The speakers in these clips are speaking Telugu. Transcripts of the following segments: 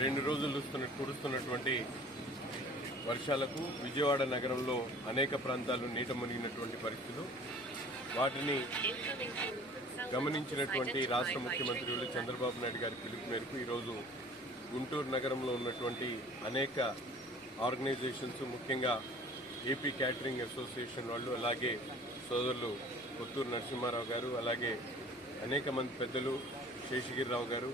రెండు రోజులు చూస్తున్న కురుస్తున్నటువంటి వర్షాలకు విజయవాడ నగరంలో అనేక ప్రాంతాలు నీట మునిగినటువంటి పరిస్థితులు. వాటిని గమనించినటువంటి రాష్ట్ర ముఖ్యమంత్రులు చంద్రబాబు నాయుడు గారి పిలుపు మేరకు ఈరోజు గుంటూరు నగరంలో ఉన్నటువంటి అనేక ఆర్గనైజేషన్స్ ముఖ్యంగా ఏపీ క్యాటరింగ్ అసోసియేషన్ వాళ్ళు అలాగే సోదరులు కొత్తూరు నరసింహారావు గారు అలాగే అనేక మంది పెద్దలు శేషగిరిరావు గారు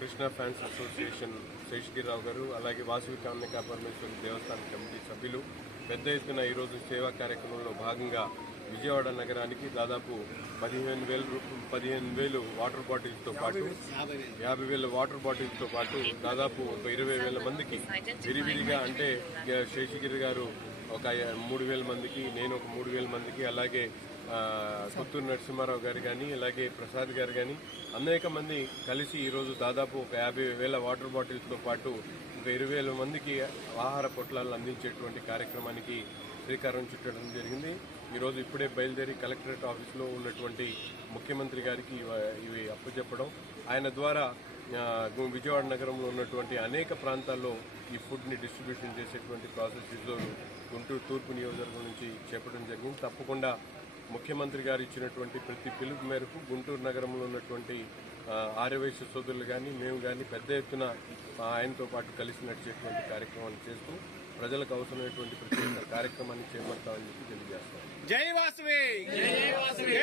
కృష్ణ ఫ్యాన్స్ అసోసియేషన్ శేషగిరిరావు గారు అలాగే వాసవి కామనికా పరమేశ్వరి దేవస్థాన కమిటీ సభ్యులు పెద్ద ఎత్తున ఈరోజు సేవా కార్యక్రమంలో భాగంగా విజయవాడ నగరానికి దాదాపు పదిహేను వేల పదిహేను వేలు వాటర్ బాటిల్స్తో పాటు యాభై వేల వాటర్ బాటిల్స్తో పాటు దాదాపు ఒక ఇరవై వేల మందికి విరివిరిగా అంటే శేషగిరి గారు ఒక మూడు వేల మందికి నేను ఒక మూడు వేల మందికి అలాగే కొత్తూరు నరసింహారావు గారు కానీ అలాగే ప్రసాద్ గారు కానీ అనేక మంది కలిసి ఈరోజు దాదాపు ఒక యాభై వేల వాటర్ బాటిల్స్తో పాటు ఒక ఇరవై వేల మందికి ఆహార పొట్లాలు అందించేటువంటి కార్యక్రమానికి శ్రీకారం చుట్టడం జరిగింది. ఈరోజు ఇప్పుడే బయలుదేరి కలెక్టరేట్ ఆఫీస్లో ఉన్నటువంటి ముఖ్యమంత్రి గారికి ఇవి అప్పచెప్పడం ఆయన ద్వారా విజయవాడ నగరంలో ఉన్నటువంటి అనేక ప్రాంతాల్లో ఈ ఫుడ్ని డిస్ట్రిబ్యూషన్ చేసేటువంటి ప్రాసెస్ ఈరోజు గుంటూరు తూర్పు నియోజకవర్గం నుంచి చెప్పడం జరిగింది. తప్పకుండా ముఖ్యమంత్రి గారు ఇచ్చినటువంటి ప్రతి పిలుపు మేరకు గుంటూరు నగరంలో ఉన్నటువంటి ఆర్యవైశ్య సోదరులు కానీ మేము కానీ పెద్ద ఎత్తున ఆయనతో పాటు కలిసి నడిచేటువంటి కార్యక్రమాన్ని చేస్తూ ప్రజలకు అవసరమైనటువంటి ప్రతి కార్యక్రమాన్ని చేపడతామని చెప్పి తెలియజేస్తాం. జై జై వాసవి!